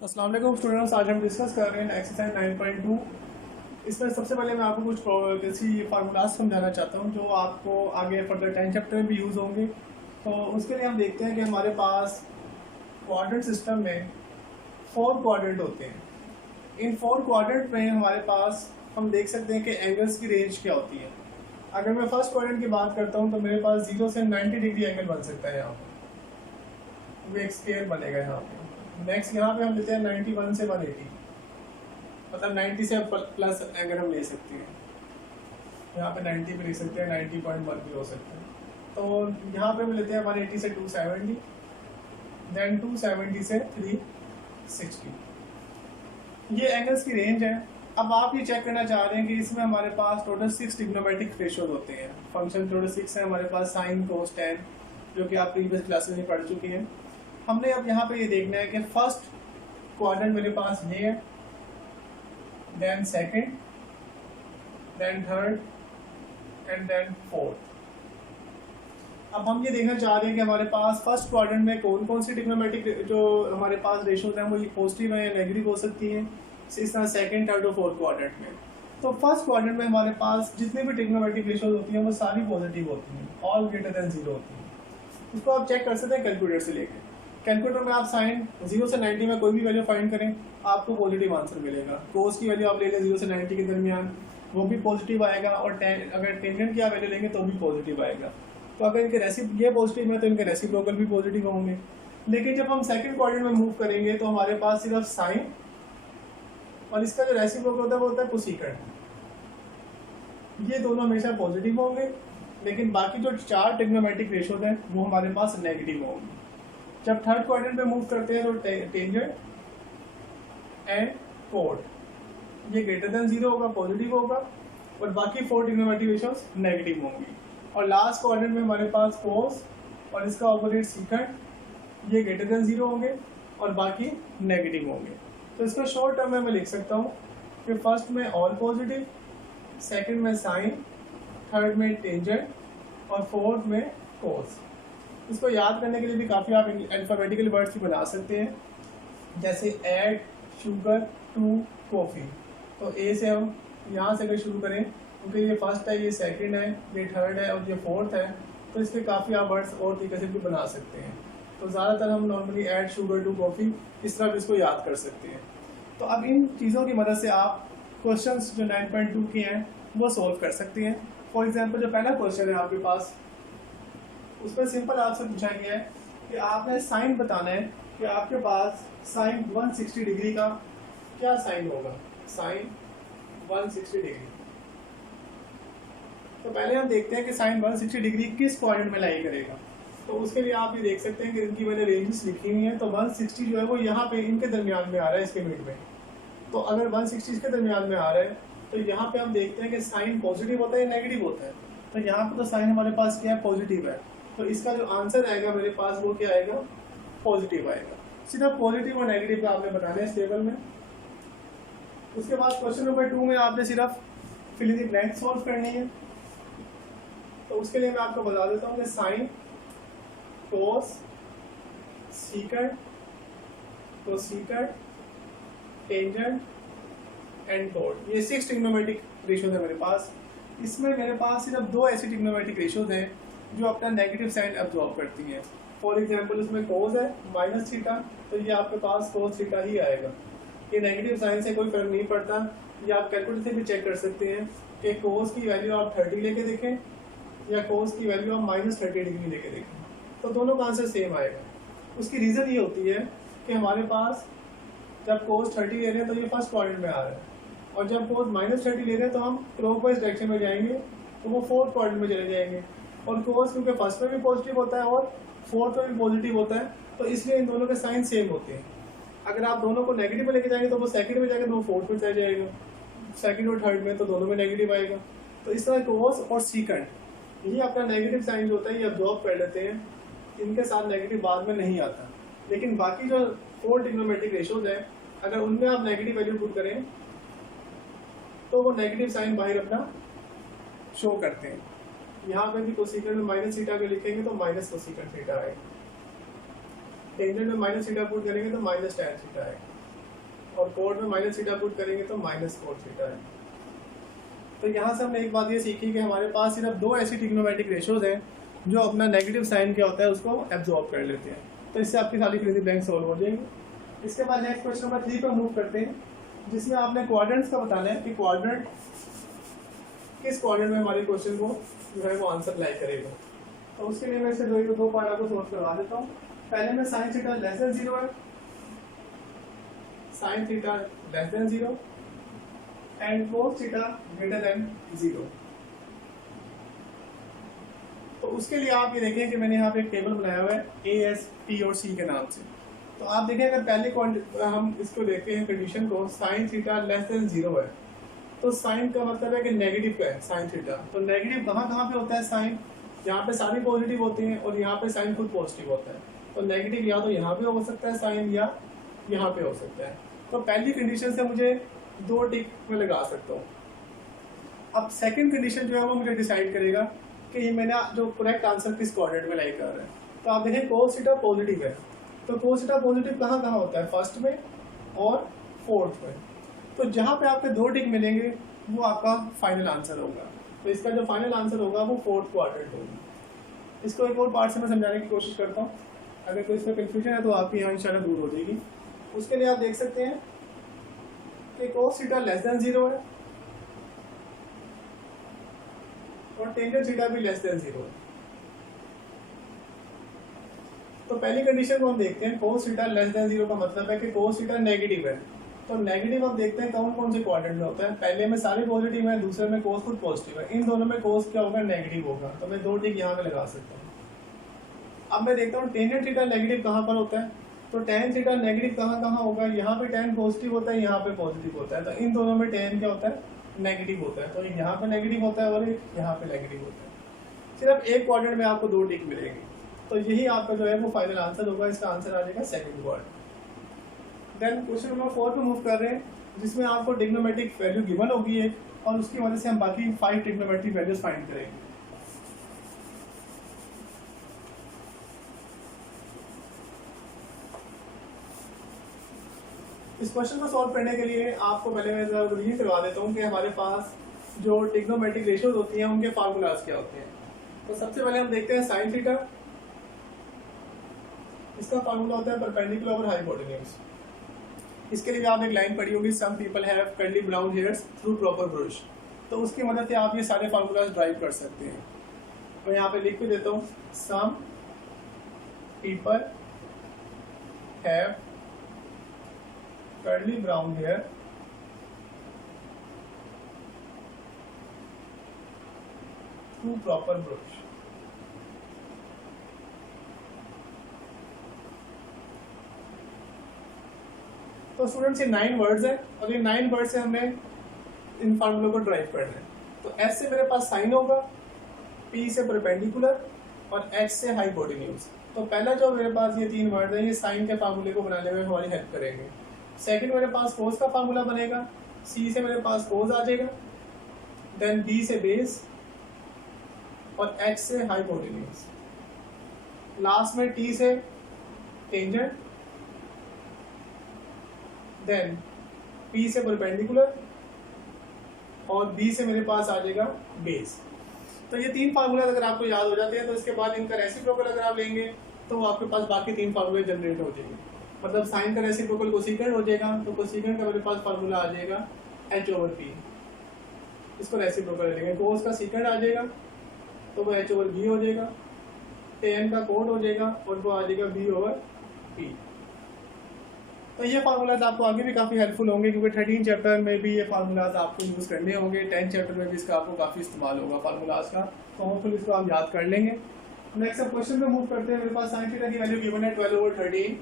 अस्सलाम वालेकुम स्टूडेंट्स, आज हम डिस्कस कर रहे हैं एक्सरसाइज 9.2। इसमें सबसे पहले मैं आपको कुछ किसी फार्मूलाज समझाना चाहता हूं जो आपको आगे फर्दर 10 चैप्टर में भी यूज़ होंगे। तो उसके लिए हम देखते हैं कि हमारे पास कोऑर्डिनेट सिस्टम में 4 कोऑर्डिनेट होते हैं। इन 4 कोऑर्डिनेट में हमारे पास हम देख सकते हैं कि एंगल्स की रेंज क्या होती है। अगर मैं फर्स्ट कोऑर्डिनेट की बात करता हूँ तो मेरे पास 0 से 90 डिग्री एंगल बन सकता है। यहाँ पर वो एक स्केयर बनेगा। यहाँ पे नेक्स्ट यहाँ पे हम लेते हैं 91 से 180, मतलब 90 से प्लस एंगल हम ले सकते हैं। यहाँ पे 90 भी ले सकते हैं, 90.1 भी हो सकते हैं। तो यहाँ पे हम लेते हैं 180 से 270, देन 270 से 360। ये एंगल्स की रेंज है। अब आप ये चेक करना चाह रहे हैं कि इसमें हमारे पास टोटल 6 ट्रिग्नोमेट्रिक रेशियोज होते हैं। फंक्शन टोटल 6 है हमारे पास, साइन कोस टेन, जो कि आप प्रीवियस क्लासेस में पढ़ चुके हैं। हमने अब यहाँ पे ये देखना है कि फर्स्ट क्वाड्रेंट मेरे पास ये है, then second, then third and then fourth. अब हम ये देखना चाह रहे हैं कि हमारे पास फर्स्ट क्वाड्रेंट में कौन कौन सी ट्रिग्नोमेट्रिक जो हमारे पास रेशियोज हैं वो पॉजिटिव है या नेगेटिव हो सकती हैं। इस तरह सेकंड, थर्ड और फोर्थ क्वाड्रेंट में। तो फर्स्ट क्वाड्रेंट में हमारे पास जितनी भी ट्रिग्नोमेट्रिक रेशियोज होती हैं वो सारी पॉजिटिव होती हैं, ऑल ग्रेटर देन 0 होती हैं। उसको आप चेक कर सकते हैं कैलकुलेटर से लेकर। कैलकुलेटर में आप साइन 0 से 90 में कोई भी वैल्यू फाइंड करें, आपको पॉजिटिव आंसर मिलेगा। कोस की वैल्यू आप ले लें 0 से 90 के दरमियान, वो भी पॉजिटिव आएगा। और अगर टेंजेंट की आप वैल्यू लेंगे तो भी पॉजिटिव आएगा। तो अगर इनके ये पॉजिटिव है तो इनके रेसिप्रोकल भी पॉजिटिव होंगे। लेकिन जब हम सेकंड क्वाड्रेंट में मूव करेंगे तो हमारे पास सिर्फ साइन और इसका जो रेसिप्रोकल होता है वो होता है कोसेकेंट। ये दोनों हमेशा पॉजिटिव होंगे, लेकिन बाकी जो 4 ट्रिग्नोमेट्रिक रेशियोज हैं वो हमारे पास नेगेटिव होंगे। जब थर्ड क्वाड्रेंट में मूव करते हैं तो टेंजेंट एंड कोड ये ग्रेटर देन 0 होगा, पॉजिटिव होगा, और बाकी 4 ट्रिग्नोमेट्रिक रेशियोज नेगेटिव होंगी। और लास्ट क्वाड्रेंट में हमारे पास कोस और इसका ऑपोजिट सीकेंट ये ग्रेटर देन 0 होंगे और बाकी नेगेटिव होंगे। तो इसको शॉर्ट टर्म में मैं लिख सकता हूँ कि फर्स्ट में ऑल पॉजिटिव, सेकंड में साइन, थर्ड में टेंजेंट और फोर्थ में कोस। इसको याद करने के लिए भी काफ़ी आप अल्फाबेटिकल वर्ड्स भी बना सकते हैं, जैसे ऐड शुगर टू कॉफ़ी। तो ए से हम यहाँ से अगर शुरू करें, क्योंकि ये फर्स्ट है, ये सेकंड है, ये थर्ड है और ये फोर्थ है, तो इसके काफ़ी आप वर्ड्स और तरीके से भी बना सकते हैं। तो ज़्यादातर हम normally add sugar to coffee इस तरह इसको याद कर सकते हैं। तो अब इन चीज़ों की मदद से आप क्वेश्चंस जो 9.2 के हैं वो सॉल्व कर सकते हैं। फॉर एग्जाम्पल जो पहला क्वेश्चन है आपके पास, उसमें सिंपल आपसे पूछा गया है कि आपने साइन बताना है कि आपके पास साइन 160 डिग्री का क्या साइन होगा। साइन 160 डिग्री, तो पहले हम देखते हैं कि साइन 160 डिग्री किस क्वाड्रेंट में लाई करेगा। तो उसके लिए आप ये देख सकते हैं कि इनकी मैंने रेंजेस लिखी हुई हैं। तो 160 जो है वो यहाँ पे इनके दरमियान में आ रहा है, इसके मिड में। तो अगर 160 इसके दरमियान में आ रहा है तो यहाँ पे हम देखते हैं कि साइन पॉजिटिव होता है या नेगेटिव होता है। तो यहाँ पे तो साइन हमारे पास क्या है, पॉजिटिव है। तो इसका जो आंसर आएगा मेरे पास वो क्या आएगा, पॉजिटिव आएगा। सिर्फ पॉजिटिव और नेगेटिव का आपने बताना है इस टेबल में। उसके बाद क्वेश्चन नंबर 2 में आपने सिर्फ fill in the blank solve करनी है। तो उसके लिए मैं आपको बता देता हूँ कि sine, cos, secant, cosecant, tangent and cot, ये 6 ट्रिग्नोमेट्रिक रेशियोज है मेरे पास। इसमें मेरे पास सिर्फ 2 ऐसी ट्रिग्नोमेट्रिक रेशियोज हैं जो अपना नेगेटिव साइन एब्जॉर्ब करती हैं। फॉर एग्जांपल इसमें कोस है माइनस थीटा, तो ये आपके पास कोस थीटा ही आएगा। ये नेगेटिव साइन से कोई फर्क नहीं पड़ता। ये आप कैलकुलेटर से भी चेक कर सकते हैं कि कोस की वैल्यू आप 30 लेके देखें या कोस की वैल्यू आप -30 डिग्री लेके देखें, तो दोनों का आंसर सेम आएगा। उसकी रीज़न ये होती है कि हमारे पास जब कोस 30 ले रहे हैं तो ये फर्स्ट क्वाड्रेंट में आ रहा है, और जब कोस -30 ले रहे हैं तो हम क्लॉकवाइज डायरेक्शन में जाएंगे तो वो फोर्थ क्वाड्रेंट में चले जाएंगे। और कोस क्योंकि फर्स्ट में भी पॉजिटिव होता है और फोर्थ में भी पॉजिटिव होता है, तो इसलिए इन दोनों के साइन सेम होते हैं। अगर आप दोनों को नेगेटिव में लेके जाएंगे तो वो सेकंड में जाएगा तो वो फोर्थ में चला जाएगा, सेकंड और थर्ड में तो दोनों में नेगेटिव आएगा। तो इस तरह कोस और सीकेंट ये अपना नेगेटिव साइन जो होता है ये अब्जॉर्ब कर लेते हैं, इनके साथ नेगेटिव बाद में नहीं आता। लेकिन बाकी जो 4 ट्रिग्नोमेट्रिक रेशियोज है, अगर उनमें आप नेगेटिव वैल्यू पुट करें तो वो नेगेटिव साइन बाहर अपना शो करते हैं। यहाँ पे भी कोसेकेंट में माइनस थीटा को लिखेंगे तो माइनस कोसेकेंट थीटा आएगा, टेंजेंट में माइनस थीटा पुट करेंगे तो माइनस tan थीटा आएगा। और कोड में माइनस थीटा पुट करेंगे तो माइनस कोट थीटा है। तो यहाँ से हमने एक बात ये सीखी कि हमारे पास सिर्फ दो ऐसी ट्रिग्नोमेट्रिक रेशोज हैं जो अपना नेगेटिव साइन क्या होता है उसको एब्जॉर्ब कर लेते हैं। तो इससे आपकी सारी क्वेरी ब्लैंक सॉल्व हो जाएंगी। इसके बाद नेक्स्ट क्वेश्चन नंबर 3 पर मूव करते हैं, जिसमें आपने क्वाड्रेंट्स का बताना है कि क्वाड्रेंट किस क्वाड्रेंट में हमारे क्वेश्चन को जो है वो आंसर लाई करेगा। तो उसके लिए मैं इसे दो पार्ट आपको सोल्व करवा देता हूँ। पहले में साइन थीटा लेस देन 0 है, sine theta less than 0 and cos theta greater than 0। तो उसके लिए आप ये देखें कि मैंने यहाँ पे एक टेबल बनाया हुआ है ए, एस, टी और सी के नाम से। तो आप देखें अगर पहले हम इसको देखते हैं कंडीशन को, साइन थीटा लेस देन 0 है, तो साइन का मतलब है कि नेगेटिव का है साइन थीटा। तो नेगेटिव कहाँ पे होता है साइन, यहाँ पे सारी पॉजिटिव होती हैं और यहाँ पे साइन खुद पॉजिटिव होता है। तो नेगेटिव या तो यहाँ पे हो सकता है साइन या यहाँ पे हो सकता है। तो पहली कंडीशन से मुझे 2 टिक में लगा सकता हूँ। अब सेकंड कंडीशन जो है वो मुझे डिसाइड करेगा कि ये मैंने जो करेक्ट आंसर किस कोऑर्डिनेट में लाई कर रहा है। तो आप देखें कोस थीटा पॉजिटिव है, तो कोस थीटा पॉजिटिव कहाँ होता है, फर्स्ट में और फोर्थ में। तो जहाँ पे आपके 2 टिक मिलेंगे वो आपका फाइनल आंसर होगा। तो इसका जो फाइनल आंसर होगा वो फोर्थ क्वाड्रेंट होगा। इसको एक और पार्ट से मैं समझाने की कोशिश करता हूँ, अगर कोई इसमें कन्फ्यूजन है तो आपकी यहाँ इंशाल्लाह दूर हो जाएगी। उसके लिए आप देख सकते हैं कि कोस थीटा लेस देन 0 है और टेंजेंट थीटा भी लेस देन 0 है। तो पहली कंडीशन को हम देखते हैं, कोस थीटा लेस देन 0 का मतलब है कि कोस थीटा नेगेटिव है। तो नेगेटिव हम देखते हैं कौन से क्वाड्रेंट में होता है, पहले में सारे पॉजिटिव है, दूसरे में कोस खुद पॉजिटिव है, इन दोनों में कोस क्या होगा, नेगेटिव होगा। तो मैं 2 टिक यहाँ पे लगा सकता हूँ। अब मैं देखता हूँ टेंजेंट थीटा नेगेटिव कहाँ पर होता है, तो टेन थीटा नेगेटिव कहाँ होगा, यहाँ पे टेन पॉजिटिव होता है, यहाँ पे पॉजिटिव होता है। तो इन दोनों में टेन क्या होता है, नेगेटिव होता है। तो यहाँ पे नेगेटिव होता है और यहाँ पे नेगेटिव होता है। सिर्फ एक क्वाड्रेंट में आपको 2 टिक मिलेंगे। तो यही आपका जो है वो फाइनल आंसर होगा। इसका आंसर आ जाएगा second quadrant. Then question number 4 पे मूव कर रहे हैं, जिसमें आपको ट्रिग्नोमेट्रिक वैल्यू गिवन होगी एक, और उसकी वजह से हम बाकी 5 ट्रिग्नोमेट्रिक वैल्यूज फाइंड करेंगे। इस क्वेश्चन को सॉल्व करने के लिए आपको पहले मैं जरा रिव्यू करवा देता हूँ कि हमारे पास जो ट्रिग्नोमेट्रिक रेशियोज होती हैं उनके फार्मूलाज क्या होते हैं। तो सबसे पहले हम देखते हैं साइन थीटा। इसका फार्मूला होता है परपेंडिकुलर ओवर हाइपोटेन्यूज। इसके लिए आप एक लाइन पढ़ी होगी, some people have curly brown hairs through proper brush. तो उसकी मदद से आप ये सारे फार्मूलाज ड्राइव कर सकते हैं। तो यहाँ पे लिख के देता हूँ, some people have curly brown hair through proper brush. तो स्टूडेंट्स ये 9 वर्ड्स हैं और ये 9 वर्ड से हमें इन फार्मूलों को ड्राइव करना है। तो एस से मेरे पास साइन होगा, पी से परपेंडिकुलर और एच से हाइपोटेन्यूज। तो पहला जो मेरे पास ये 3 वर्ड है ये साइन के फार्मूले को बनाने में हमारी हेल्प करेंगे। सेकंड मेरे पास कोस का फार्मूला बनेगा, सी से मेरे पास कोस आ जाएगा, देन बी से बेस और एच से हाइपोटेन्यूज, लास्ट में टी से टेंजेंट, देन पी से परपेंडिकुलर और बी से मेरे पास आ जाएगा बेस। तो ये 3 फार्मूला अगर आपको याद हो जाते हैं तो इसके बाद इनका रेसिप्रोकल अगर आप लेंगे तो आपके पास बाकी 3 फार्मूले जनरेट हो जाएंगे। मतलब साइन का रेसिप्रोकल कोसेकेंट हो जाएगा, तो कोसेकेंट का मेरे पास फार्मूला आ जाएगा h/p। इसको रेसिप्रोकल लेंगे। कोस का सीकेंट आ जाएगा तो वो h/b हो जाएगा, टेन का कोट हो जाएगा और वो आ जाएगा b/p। तो ये फार्मूलाज आपको आगे भी काफ़ी हेल्पफुल होंगे, क्योंकि 13 चैप्टर में भी ये फार्मूलाज आपको यूज़ करने होंगे, 10 चैप्टर में भी इसका आपको काफ़ी इस्तेमाल होगा फार्मूलाज का। तो होपफुल इसको आप याद कर लेंगे। नेक्स्ट अब क्वेश्चन पे मूव करते हैं। मेरे पास साइन थीटा की वैल्यू गिवन है 12/13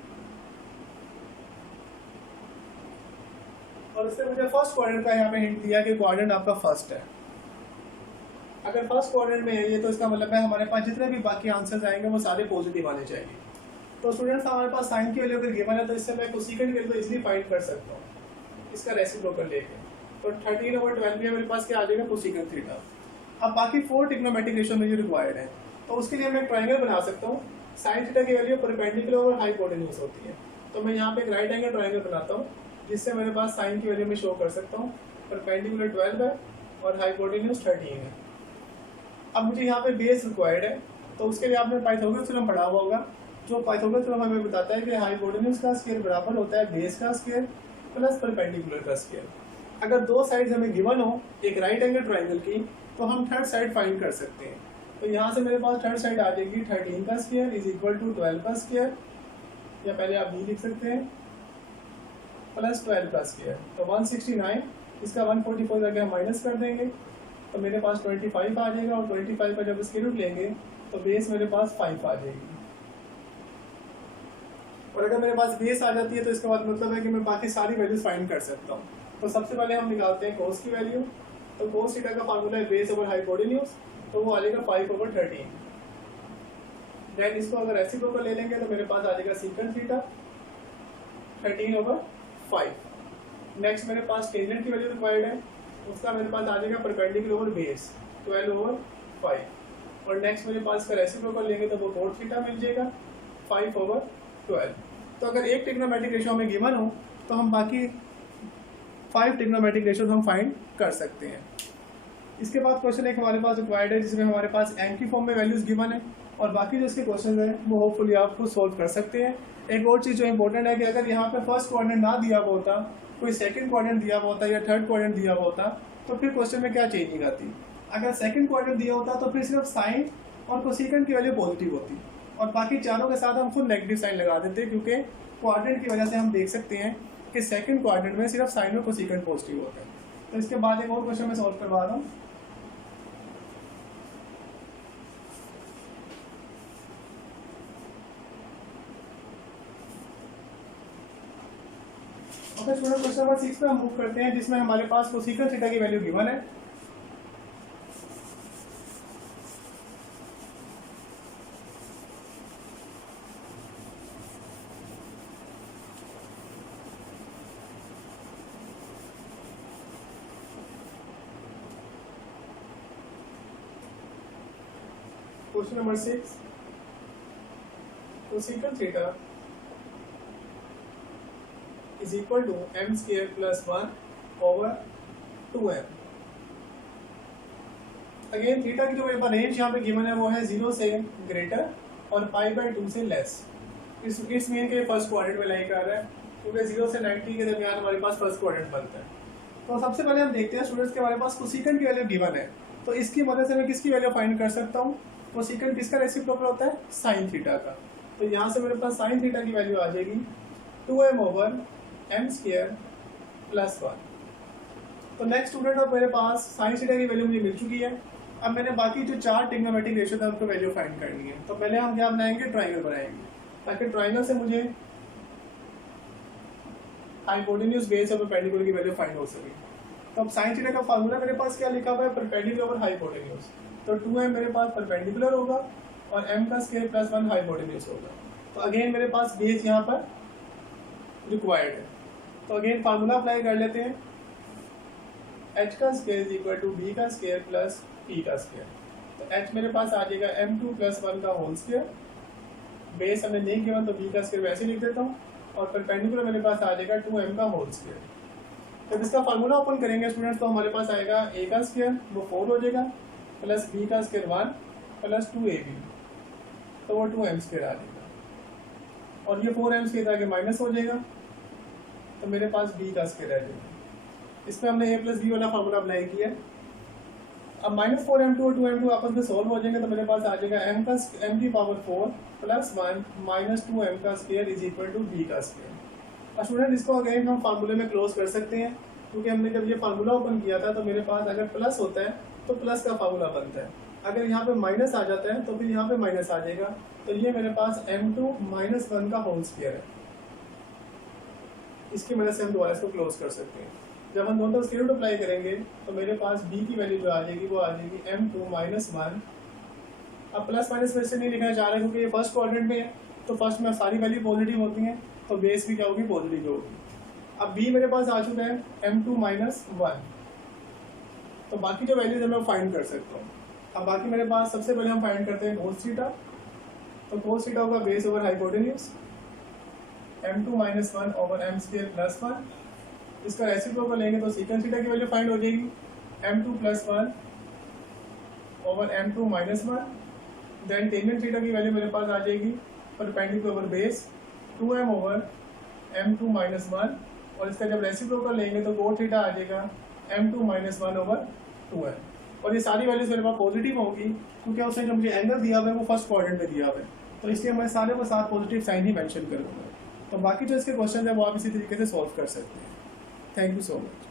और इससे मुझे फर्स्ट क्वाड्रेंट का यहाँ पे हिंट दिया कि क्वाड्रेंट आपका फर्स्ट है। अगर फर्स्ट क्वाड्रेंट में है ये तो इसका मतलब है हमारे पास जितने भी बाकी आंसर्स आएंगे वो सारे पॉजिटिव आने चाहिए। तो स्टूडेंट्स हमारे पास साइन की वैल्यू अगर गिवन है तो इससे मैं कोसेकेंट की वैल्यू इजीली फाइंड कर सकता हूँ इसका रेसिप्रोकल लेके। तो 13/12 में मेरे पास क्या आ जाएगा, कोसेकेंट थीटा। अब बाकी 4 ट्रिग्नोमेट्रिक रेशियो मुझे रिक्वायर्ड है, तो उसके लिए मैं एक ट्रायंगल बना सकता हूँ। साइन थीटा की वैल्यू परपेंडिकुलर और हाइपोटेन्यूज होती है। तो मैं यहाँ पे एक राइट एंगल ट्रायंगल बनाता हूँ जिससे मेरे पास साइन की वैल्यू में शो कर सकता हूँ। परपेंडिकुलर 12 है और हाइपोटेन्यूज 13 है। अब मुझे यहाँ पे बेस रिक्वायर्ड है, तो उसके लिए आपने पाइथागोरस थ्योरम पढ़ा हुआ होगा। जो पाइथागोरस थ्योरम हमें बताता है कि हाइपोटेन्यूज का स्क्वायर बराबर होता है बेस का स्क्वायर प्लस परपेंडिकुलर का स्क्वायर। अगर दो साइड्स हमें गिवन हो एक राइट एंगल ट्राइंगल की, तो हम थर्ड साइड फाइंड कर सकते हैं। तो यहाँ से मेरे पास थर्ड साइड आ जाएगी 13 का स्क्वायर इज इक्वल टू 12 का स्क्वायर, या पहले आप भी लिख सकते हैं प्लस 12 का स्क्वायर। तो 169, इसका 144 करके हम माइनस कर देंगे तो मेरे पास 25 आ जाएगा, और 25 का जब स्क्वायर रूट लेंगे तो बेस मेरे पास 5 आ जाएगी। और अगर मेरे पास बेस आ जाती है तो इसका मतलब है कि मैं बाकी सारी वैल्यूज फाइंड कर सकता हूँ। तो सबसे पहले हम निकालते हैं कोस की वैल्यू। तो कोस थीटा का फार्मूला है बेस ओवर हाइपोटेन्यूज, तो वो आ जाएगा 5/13। देन इसको अगर रेसिप्रोकल ले लेंगे तो मेरे पास आ जाएगा सीकंड थीटा 13/5। नेक्स्ट मेरे पास टेंजेंट की वैल्यू रिक्वायर्ड है, उसका मेरे पास आ जाएगा परपेंडिकुलर ओवर बेस 12/5। और नेक्स्ट मेरे पास का रेसिप्रोकल लेंगे तो वो कोट थीटा मिल जाएगा 5/12। तो अगर एक ट्रिग्नोमेट्रिक रेशियो हमें गिवन हो तो हम बाकी 5 ट्रिग्नोमेट्रिक रेशियोज हम फाइंड कर सकते हैं। इसके बाद क्वेश्चन एक हमारे पास रिक्वायर्ड है जिसमें हमारे पास एम की फॉर्म में वैल्यूज गिवन है, और बाकी जो इसके क्वेश्चन हैं वो होपफुली आप खुद सोल्व कर सकते हैं। एक और चीज़ जो इंपॉर्टेंट है कि अगर यहाँ पे फर्स्ट क्वाड्रेंट ना दिया हुआ होता, कोई सेकंड क्वाड्रेंट दिया हुआ होता या थर्ड क्वाड्रेंट दिया हुआ होता, तो फिर क्वेश्चन में क्या चेंजिंग आती। अगर सेकंड क्वाड्रेंट दिया होता तो फिर सिर्फ साइन और कोसेकेंट की वैल्यू पॉजिटिव होती, और बाकी चारों के साथ हम खुद नेगेटिव साइन लगा देते, क्योंकि क्वाड्रेंट की वजह से हम देख सकते हैं कि सेकंड क्वाड्रेंट में सिर्फ साइन और कोसेकेंट पॉजिटिव होते हैं। तो इसके बाद एक और क्वेश्चन मैं सॉल्व करवा रहा हूँ। ओके स्टूडेंट, क्वेश्चन नंबर 6 पे हम मूव करते हैं जिसमें हमारे पास कोसेकेंट थीटा की वैल्यू गिवन है। Question number 6, cosecant theta is equal to m square plus 1 over 2m। Again theta की जो मेरे पास रेंज यहाँ पे गिवन है वो है 0 से ग्रेटर और π/2 से लेस। इस मीन के फर्स्ट क्वाड्रेंट में लाई कर रहा है, क्योंकि 0 से 90 के दरमियान हमारे पास फर्स्ट क्वाड्रेंट बनता है। तो सबसे पहले हम देखते हैं स्टूडेंट्स के हमारे पास कोसेकेंट की वैल्यू गिवन है, तो इसकी मदद से मैं किसकी वैल्यू फाइंड कर सकता हूँ। कोसेकेंट किसका रेसिप्रोकल होता है, साइन थीटा का। तो यहाँ से मेरे पास साइन थीटा की वैल्यू आ जाएगी 2m over m square plus 1। तो नेक्स्ट स्टूडेंट अब मेरे पास साइन थीटा की वैल्यू मुझे मिल चुकी है। अब मैंने बाकी जो 4 ट्रिग्नोमेट्रिक रेशियो था उनको वैल्यू फाइंड करनी है। तो पहले हम क्या बनाएंगे, ट्राइंगल बनाएंगे, ताकि ट्राइंगल से मुझे हाइपोटेन्यूज बेस और परपेंडिकुलर की वैल्यू फाइंड हो सके। तो अब साइन थीटा का फार्मूला मेरे पास क्या लिखा हुआ है, परपेंडिकुलर ओवर हाइपोटेन्यूज। तो 2m मेरे पास परपेंडिकुलर होगा और m का स्क्वायर प्लस 1 हाइपोटेन्यूज होगा। तो अगेन मेरे पास बेस यहाँ पर रिक्वायर्ड है, तो अगेन फार्मूला अप्लाई कर लेते हैं। h का square is equal to b का स्क्वायर प्लस p का स्क्वायर। तो h मेरे पास आ जाएगा m2 प्लस 1 का होल स्क्वायर, बेस हमें नहीं गिवन तो b का स्क्वायर वैसे लिख देता हूँ, और परपेंडिकुलर मेरे पास आ जाएगा 2m का होल स्क्वायर। जब इसका फार्मूला ओपन करेंगे स्टूडेंट्स तो हमारे पास आएगा a का स्क्वायर वो 4 हो जाएगा, प्लस b का स्क्वायर 1 प्लस 2ab, तो वो 2m स्क्वायर आ जाएगा, और ये 4m स्क्वायर आगे माइनस हो जाएगा, तो मेरे पास b का स्क्वायर आ जाएगा। इसमें हमने a प्लस बी वाला फार्मूला अप्लाई किया। अब -4m2 और 2m2 आपस में सॉल्व हो जाएंगे, तो मेरे पास आ जाएगा m की पावर 4 प्लस 1 माइनस 2m का square is equal to b का स्क्वायर। अब स्टूडेंट इसको अगेन हम फार्मूले में क्लोज कर सकते हैं, क्योंकि हमने जब ये फार्मूला ओपन किया था तो मेरे पास अगर प्लस होता है तो प्लस का फार्मूला बनता है, अगर यहाँ पे माइनस आ जाता है तो फिर यहाँ पे माइनस आ जाएगा। तो ये मेरे पास m2 माइनस 1 का होल स्क्वायर है, इसकी मदद से हम दोबारा इसको क्लोज कर सकते हैं। जब हम दोनों स्क्वायर रूट अप्लाई करेंगे तो मेरे पास b की वैल्यू जो आ जाएगी वो आ जाएगी m2 माइनस 1। अब प्लस माइनस वैसे नहीं लिखना चाह रहे क्योंकि ये फर्स्ट क्वाड्रेंट में है, तो फर्स्ट में सारी वैल्यू पॉजिटिव होती हैं, तो बेस भी क्या होगी, पॉजिटिव होगी। अब b मेरे पास आ चुका है m2 माइनस 1, तो बाकी जो वैल्यूज है मैं फाइंड कर सकता हूँ। अब बाकी मेरे पास सबसे पहले हम फाइंड करते हैं कोस थीटा। तो कोस थीटा होगा base over hypotenuse m2 minus 1 over m square plus 1 इसका रेसिप्रोकल लेंगे तो सीकेंट थीटा की वैल्यू फाइंड हो जाएगी m2 + 1 ओवर m2 - 1। देन टेंजेंट थीटा की वैल्यू मेरे पास आ जाएगी perpendicular over base 2m over m2 - 1, और इसका जब रेसिप्रोकल लेंगे तो कोट थीटा आ जाएगा m2 - 1 ओवर 2m। और ये सारी वैल्यूज मेरे पास पॉजिटिव होगी क्योंकि उसने जो मुझे एंगल दिया हुआ है वो फर्स्ट क्वाड्रेंट में दिया हुआ है, तो इसलिए मैं सारे को साथ पॉजिटिव साइन ही मेंशन करूँगा। तो बाकी जो इसके क्वेश्चन है वो आप इसी तरीके से सॉल्व कर सकते हैं। Thank you so much.